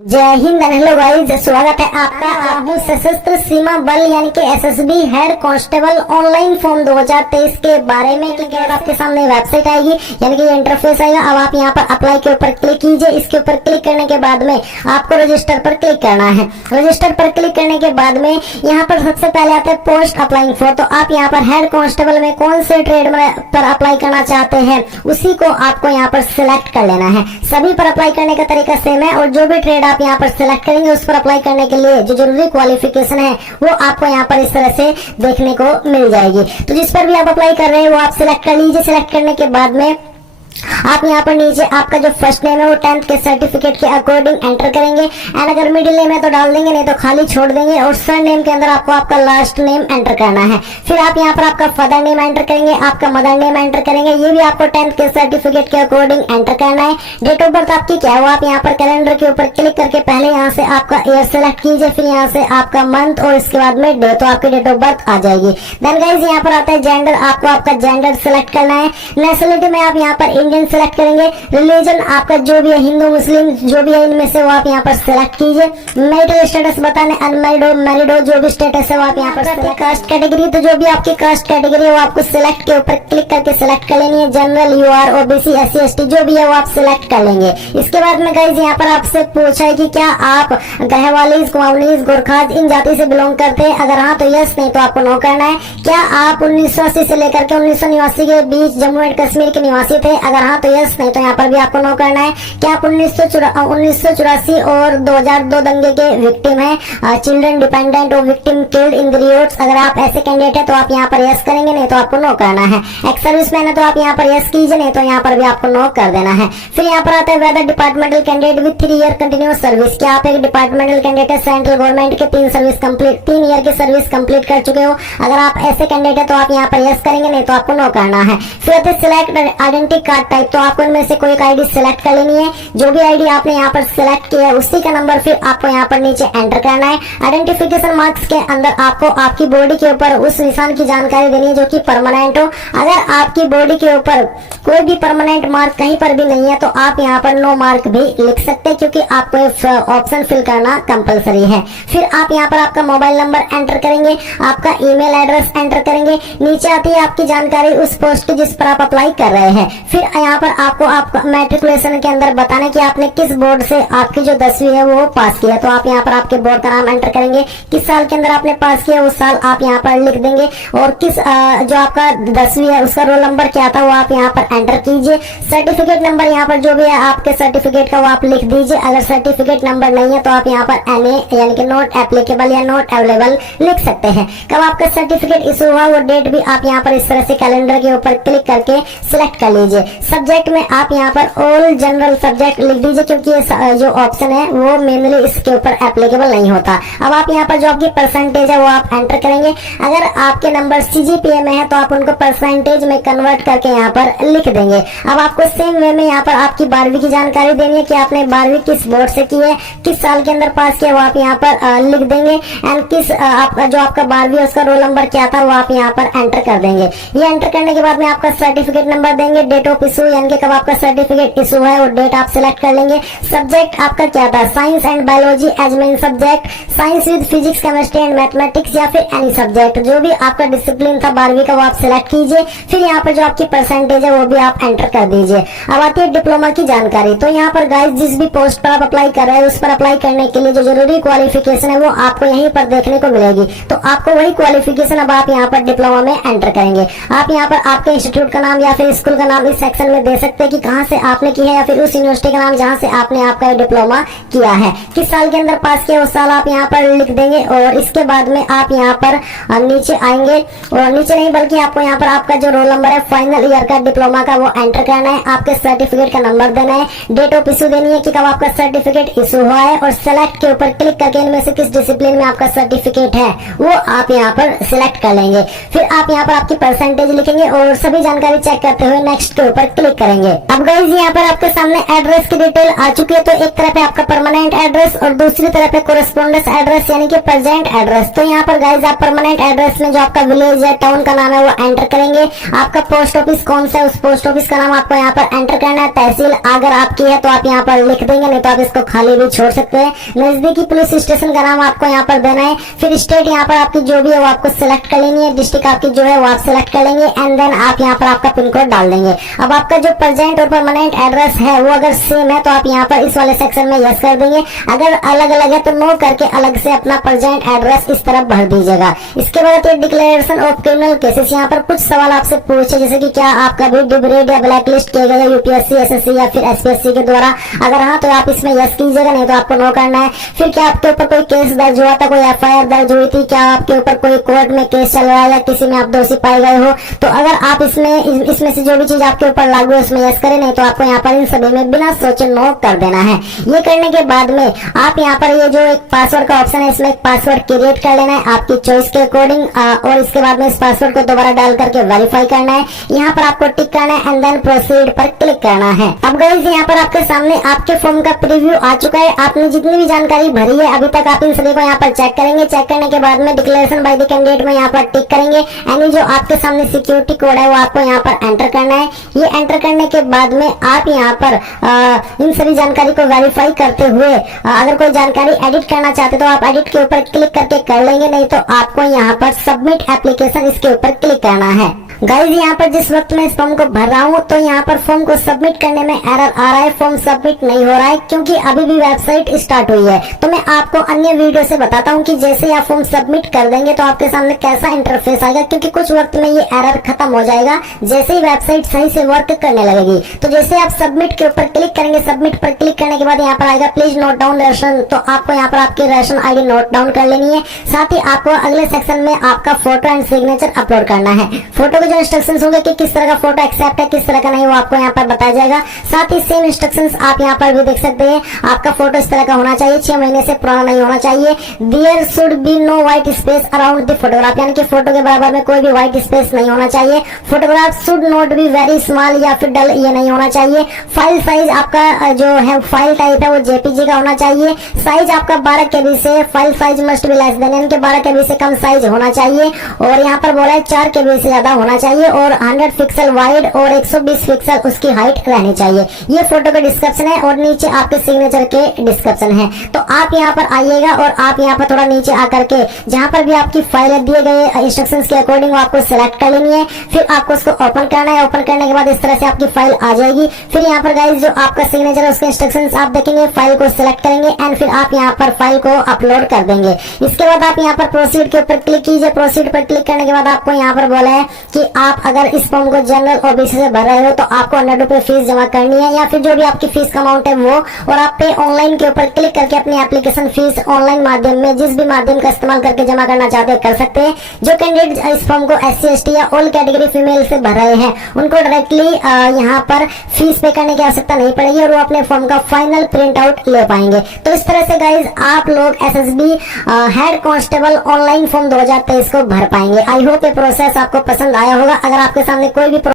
जय Hind and hello guys, स्वागत है आपका सशस्त्र सीमा बल यानी कि SSB head constable online form 2023 के बारे में। कि आपके सामने वेबसाइट आएगी यानी कि इंटरफेस आएगा। अब आप यहाँ पर अप्लाई के ऊपर क्लिक कीजिए। इसके ऊपर क्लिक करने के बाद में आपको रजिस्टर पर क्लिक करना है। रजिस्टर पर क्लिक करने के बाद में यहाँ पर सबसे पहले आता है पोस्ट अप्लाइंग फॉर। तो आप यहाँ पर हेड कांस्टेबल में कौन से ट्रेड पर अप्लाई करना चाहते हैं उसी को आपको यहाँ पर सिलेक्ट कर लेना है। सभी पर अप्लाई करने का तरीका सेम है और जो भी ट्रेड आप यहाँ पर सिलेक्ट करेंगे उस पर अप्लाई करने के लिए जो जरूरी क्वालिफिकेशन है वो आपको यहाँ पर इस तरह से देखने को मिल जाएगी। तो जिस पर भी आप अप्लाई कर रहे हैं वो आप सिलेक्ट कर लीजिए। सिलेक्ट करने के बाद में आप यहाँ पर नीचे आपका जो फर्स्ट नेम है वो 10th के सर्टिफिकेट के अकॉर्डिंग एंटर करेंगे। एंड अगर मिडिल नेम है तो डाल देंगे, नहीं तो खाली छोड़ देंगे। और सर नेम के अंदर आपको आपका लास्ट नेम एंटर करना है। फिर आप यहाँ पर आपका फादर नेम एंटर करेंगे, आपका मदर नेम एंटर करेंगे। ये भी आपको 10th के सर्टिफिकेट के अकॉर्डिंग एंटर करना है। डेट ऑफ बर्थ आपकी क्या है वो आप यहाँ पर कैलेंडर के ऊपर क्लिक करके पहले यहाँ से आपका ईयर सेलेक्ट कीजिए, फिर यहाँ से आपका मंथ और इसके बाद में डे, तो आपकी डेट ऑफ बर्थ आ जाएगी। देन गाइस यहाँ पर आता है जेंडर, आपको आपका जेंडर सेलेक्ट करना है। नेशनलिटी में आप यहाँ पर इंडियन सेलेक्ट करेंगे। रिलीजन आपका जो भी है, हिंदू मुस्लिम जो भी है इनमें से वो आप यहाँ पर सेलेक्ट कीजिए। मैरिटल स्टेटस बताने, अनमैरिड हो मैरिड हो जो भी स्टेटस है वो आप यहाँ पर। कास्ट कैटेगरी, तो जो भी आपकी कास्ट कैटेगरी है वो आपको सिलेक्ट के ऊपर क्लिक करके सिलेक्ट कर लेनी है। General, UR, OBC, SC, ST जो भी है वो आप सिलेक्ट कर लेंगे। इसके बाद में गाइस यहाँ पर आपसे पूछा है कि क्या आप गढ़वालीज, कुमाऊनीज, गोरखाज इन जाति से बिलोंग करते हैं। अगर हाँ तो यस, नहीं तो आपको नो करना है। क्या आप 1980 से लेकर के 1989 के बीच जम्मू एंड कश्मीर के निवासी थे। अगर हाँ तो यस, नहीं तो यहाँ पर भी आपको नो करना है। क्या आप 1984 और 2002 दंगे के विक्टिम हैं। चिल्ड्रन डिपेंडेंट और विक्टिम किल्ड इन द रियोट्स। अगर आप ऐसे कैंडिडेट है तो आप यहाँ पर यस करेंगे, नहीं तो आपको नो करना है। एक्स सर्विसमैन है तो आप यहाँ पर यस कीजिए, नहीं तो यहाँ पर भी आपको नो कर देना है। फिर यहाँ पर आता है whether departmental candidate with 3 year continuous service. क्या आप एक डिपार्टमेंटल कैंडिडेट है, सेंट्रल गवर्नमेंट के 3 ईयर की सर्विस कंप्लीट कर चुके हो। अगर आप ऐसे कैंडिडेट है तो आप यहाँ पर यस करेंगे, नहीं तो आपको नो करना है। फिर आते हैं सिलेक्ट आइडेंटिटी कार्ड टाइप, तो आपको इनमें से कोई एक आईडी सिलेक्ट कर लेनी है। जो भी आईडी आपने यहाँ पर सिलेक्ट किया है उसी का नंबर फिर आपको यहाँ पर नीचे एंटर करना है। आइडेंटिफिकेशन मार्क्स के अंदर आपको आपकी बॉडी के ऊपर उस निशान की जानकारी देनी है जो कि परमानेंट हो। अगर आपकी बॉडी के ऊपर कोई भी परमानेंट मार्क कहीं पर भी नहीं है तो आप यहाँ पर नो मार्क भी लिख सकते हैं, क्योंकि आपको ऑप्शन फिल करना कंपलसरी है। फिर आप यहाँ पर आपका मोबाइल नंबर एंटर करेंगे, आपका ईमेल एड्रेस एंटर करेंगे। नीचे आती है आपकी जानकारी उस पोस्ट की जिस पर आप अप्लाई कर रहे हैं। फिर यहाँ पर आपको आपका मैट्रिकुलेशन के अंदर बताना कि आपने किस बोर्ड से आपकी जो 10वीं है वो पास किया। तो आप यहाँ पर आपके बोर्ड का नाम एंटर करेंगे, किस साल के अंदर आपने पास किया उस साल आप यहाँ पर लिख देंगे। और किस जो आपका 10वीं है उसका रोल नंबर क्या था वो आप यहाँ पर एंटर कीजिए। सर्टिफिकेट नंबर यहाँ पर जो भी है आपके सर्टिफिकेट का वो आप लिख दीजिए। अगर सर्टिफिकेट नंबर नहीं है तो आप यहाँ पर NA यानी कि नॉट एप्लीकेबल या नॉट अवेलेबल लिख सकते हैं। कब आपका सर्टिफिकेट इशू हुआ वो डेट भी आप यहाँ पर इस तरह से कैलेंडर के ऊपर क्लिक करके सिलेक्ट कर लीजिए। सब्जेक्ट में आप यहाँ पर ऑल जनरल सब्जेक्ट लिख दीजिए, क्योंकि ये जो ऑप्शन है वो मेनली इसके ऊपर एप्लीकेबल नहीं होता। अब आप यहाँ पर जो आपकी परसेंटेज है वो आप एंटर करेंगे। अगर आपके नंबर CGPA में है तो आप उनको परसेंटेज में कन्वर्ट करके यहाँ पर लिख देंगे। अब आपको सेम वे में यहाँ पर आपकी 12वीं की जानकारी देनी है कि आपने 12वीं किस बोर्ड से की है, किस साल के अंदर पास किया वो आप यहाँ पर लिख देंगे। एंड किस आपका जो आपका 12वीं उसका रोल नंबर क्या था वो आप यहाँ पर एंटर कर देंगे। ये एंटर करने के बाद में आपका सर्टिफिकेट नंबर देंगे, डेट ऑफ इशू यानी कि कब आपका सर्टिफिकेट इशू है और डेट आप सिलेक्ट कर लेंगे। सब्जेक्ट आपका क्या था, science and biology as main subject, science with physics, chemistry and mathematics, या फिर एनी सब्जेक्ट जो भी आपका डिसिप्लिन था 12वीं का वो आप सिलेक्ट कीजिए। फिर यहाँ पर जो आपकी परसेंटेज है वो भी आप एंटर कर दीजिए। अब आती है डिप्लोमा की जानकारी। तो यहाँ पर गाइस जिस भी पोस्ट पर आप अप्लाई कर रहे हैं उस पर अप्लाई करने के लिए जो जरूरी क्वालिफिकेशन है वो आपको यहीं पर देखने को मिलेगी। तो आपको वही क्वालिफिकेशन अब आप यहाँ पर डिप्लोमा में एंटर करेंगे। आप यहाँ पर आपके इंस्टीट्यूट का नाम या फिर स्कूल का नाम इस सेक्शन में दे सकते हैं कि कहाँ से आपने की है, या फिर उस यूनिवर्सिटी का नाम जहाँ से आपने आपका डिप्लोमा किया है। किस साल के अंदर पास किया उस साल आप यहाँ पर लिख देंगे। और इसके बाद में आप यहाँ पर नीचे आएंगे, और नीचे नहीं बल्कि आपको यहाँ पर आपका जो रोल नंबर है फाइनल ईयर का डिप्लोमा का वो एंटर करना है। आपके सर्टिफिकेट का नंबर देना है, डेट ऑफ इशू देनी है कि कब आपका सर्टिफिकेट इशू हुआ है, और सेलेक्ट के ऊपर क्लिक करके इनमें से किस डिसिप्लिन में आपका सर्टिफिकेट है वो आप यहाँ पर सिलेक्ट कर लेंगे। फिर आप यहाँ पर आपकी परसेंटेज लिखेंगे और सभी जानकारी चेक करते हुए नेक्स्ट के ऊपर क्लिक करेंगे। अब गाइज यहाँ पर आपके सामने एड्रेस की डिटेल आ चुकी है। तो एक तरफ है आपका परमानेंट एड्रेस और दूसरी तरफ है कोरेस्पोंडेंस एड्रेस यानी कि प्रेजेंट एड्रेस। तो यहाँ पर गाइज आप परमानेंट एड्रेस में जो आपका विलेज या टाउन का नाम है वो एंटर करेंगे। आपका पोस्ट ऑफिस कौन सा है उस पोस्ट ऑफिस का नाम आपको यहाँ पर एंटर करना है। तहसील अगर आपकी है तो आप यहाँ पर लिख देंगे, नहीं तो आप इसको खाली भी छोड़ सकते हैं। नजदीकी पुलिस स्टेशन का नाम आपको यहाँ पर देना है। फिर स्टेट यहाँ पर आपकी जो भी है वो आपको सिलेक्ट कर लेनी है। डिस्ट्रिक्ट आपकी जो है वो आप सिलेक्ट कर लेंगे एंड देन आप यहाँ पर आपका पिन कोड डाल देंगे। अब आपका जो प्रेजेंट और परमानेंट एड्रेस है वो अगर सेम है तो आप यहाँ पर इस वाले सेक्शन में यस कर देंगे। अगर अलग अलग है तो नो करके अलग से अपना प्रेजेंट एड्रेस इस तरफ भर दीजिएगा। इसके बाद ये डिक्लेरेशन ऑफ क्रिमिनल केसेस, यहाँ पर कुछ सवाल आपसे पूछे जैसे कि क्या आपका भी डिबरेड या ब्लैक लिस्ट किया गया यूपीएससी, एसएससी या फिर एसपीएससी के द्वारा। अगर हाँ तो आप इसमें यस कीजिएगा, नहीं तो आपको नो करना है। फिर क्या आपके ऊपर कोई केस दर्ज हुआ था, कोई एफआईआर दर्ज हुई थी, क्या आपके ऊपर कोई कोर्ट में केस चल रहा है या किसी में आप दोषी पाए गए हो। तो अगर आप इसमें से जो भी चीज आपके ऊपर लागू है उसमें यस करें, नहीं तो आपको यहाँ पर इन सभी में बिना सोचे नो कर देना है। ये करने के बाद में आप यहाँ पर ये जो एक पासवर्ड का ऑप्शन है इसमें एक पासवर्ड क्रिएट कर लेना है आपकी चॉइस के अकॉर्डिंग और इसके बाद में इस पासवर्ड को दोबारा डाल करके वेरीफाई करना है। यहाँ पर आपको टिक करना है एंड देन प्रोसीड पर क्लिक करना है। अब गाइस यहाँ पर आपके सामने आपके फॉर्म का प्रीव्यू आ चुका है। आपने जितनी भी जानकारी भरी है अभी तक आप इन सभी को यहाँ पर चेक करेंगे। चेक करने के बाद में डिक्लेरेशन बाय द कैंडिडेट में यहाँ पर टिक करेंगे यानी जो आपके सामने सिक्योरिटी कोड है वो आपको यहाँ पर एंटर करना है। ये एंटर करने के बाद में आप यहाँ पर इन सभी जानकारी को वेरीफाई करते हुए अगर कोई जानकारी एडिट करना चाहते तो आप एडिट के ऊपर क्लिक करके कर लेंगे, नहीं तो आपको यहाँ पर सबमिट एप्लीकेशन इसके ऊपर क्लिक करना है। गाइज यहाँ पर जिस वक्त मैं इस फॉर्म को भर रहा हूँ तो यहाँ पर फॉर्म को सबमिट करने में एरर आ रहा है, फॉर्म सबमिट नहीं हो रहा है क्योंकि अभी भी वेबसाइट स्टार्ट हुई है। तो मैं आपको अन्य वीडियो से बताता हूँ कि जैसे आप फॉर्म सबमिट कर देंगे तो आपके सामने कैसा इंटरफेस आएगा, क्योंकि कुछ वक्त में ये एरर खत्म हो जाएगा जैसे ही वेबसाइट सही से वर्क करने लगेगी। तो जैसे आप सबमिट के ऊपर क्लिक करेंगे, सबमिट पर क्लिक करने के बाद यहाँ पर आएगा प्लीज नोट डाउन रेशन, तो आपको यहाँ पर आपकी रेशन आईडी नोट डाउन कर लेनी है। साथ ही आपको अगले सेक्शन में आपका फोटो एंड सिग्नेचर अपलोड करना है। फोटो के जो इंस्ट्रक्शंस होंगे कि किस तरह का फोटो एक्सेप्ट है किस तरह का नहीं, वो आपको यहाँ पर बताया जाएगा। साथ ही सेम इंस्ट्रक्शंस आप यहाँ पर भी देख सकते हैं। आपका फोटो इस तरह का होना चाहिए, 6 महीने से पुराना नहीं होना चाहिए। There should be no white space around the photograph, यानी कि फोटो के बराबर में कोई भी व्हाइट स्पेस नहीं होना चाहिए। Photograph should not be very small या फिर डल, ये नहीं होना चाहिए। फाइल साइज आपका जो है फाइल टाइप है वो जेपीजी का होना चाहिए। साइज आपका 12 केबी से, file size must be less than, यानी कि 12 केबी से कम साइज होना चाहिए। और यहाँ पर बोला है 4 केबी से ज्यादा होना चाहिए और 100 पिक्सल वाइड और 120 पिक्सल उसकी हाइट रहनी चाहिए। ये फोटो का डिस्क्रिप्शन है और नीचे आपके सिग्नेचर के डिस्क्रिप्शन है। तो आप यहाँ पर आइएगा और आप यहाँ पर थोड़ा नीचे आकर के जहाँ पर भी आपकी फाइल दिए गए इंस्ट्रक्शंस के अकॉर्डिंग आपको सिलेक्ट कर लेनी है। फिर आपको उसको ओपन करना है। ओपन करने के बाद इस तरह से आपकी फाइल आ जाएगी। फिर यहाँ पर गाइस जो आपका सिग्नेचर है उसके इंस्ट्रक्शंस आप देखेंगे, फाइल को सिलेक्ट करेंगे एंड फिर आप यहाँ पर फाइल को अपलोड कर देंगे। इसके बाद आप यहाँ पर प्रोसीड के ऊपर क्लिक कीजिए। प्रोसीड पर क्लिक करने के बाद आपको यहाँ पर बोला है कि आप अगर इस फॉर्म को जनरल ओबीसी से भर रहे हो तो आपको 100 रुपए फीस जमा करनी है या फिर जो भी आपकी फीस का अमाउंट है वो, और आप पे ऑनलाइन के ऊपर क्लिक करके अपनी एप्लीकेशन फीस ऑनलाइन माध्यम में जिस भी माध्यम का इस्तेमाल करके जमा करना चाहते हैं कर सकते हैं। जो कैंडिडेट इस फॉर्म को SC ST या ऑल कैटेगरी फीमेल से भर रहे हैं उनको डायरेक्टली यहाँ पर फीस पे करने की आवश्यकता नहीं पड़ेगी और वो अपने फॉर्म का फाइनल प्रिंट आउट ले पाएंगे। तो इस तरह से गाइज आप लोग SSB head constable online form 2023 को भर पाएंगे। आई होप ये प्रोसेस आपको पसंद आया होगा। अगर आपके सामने कोई भी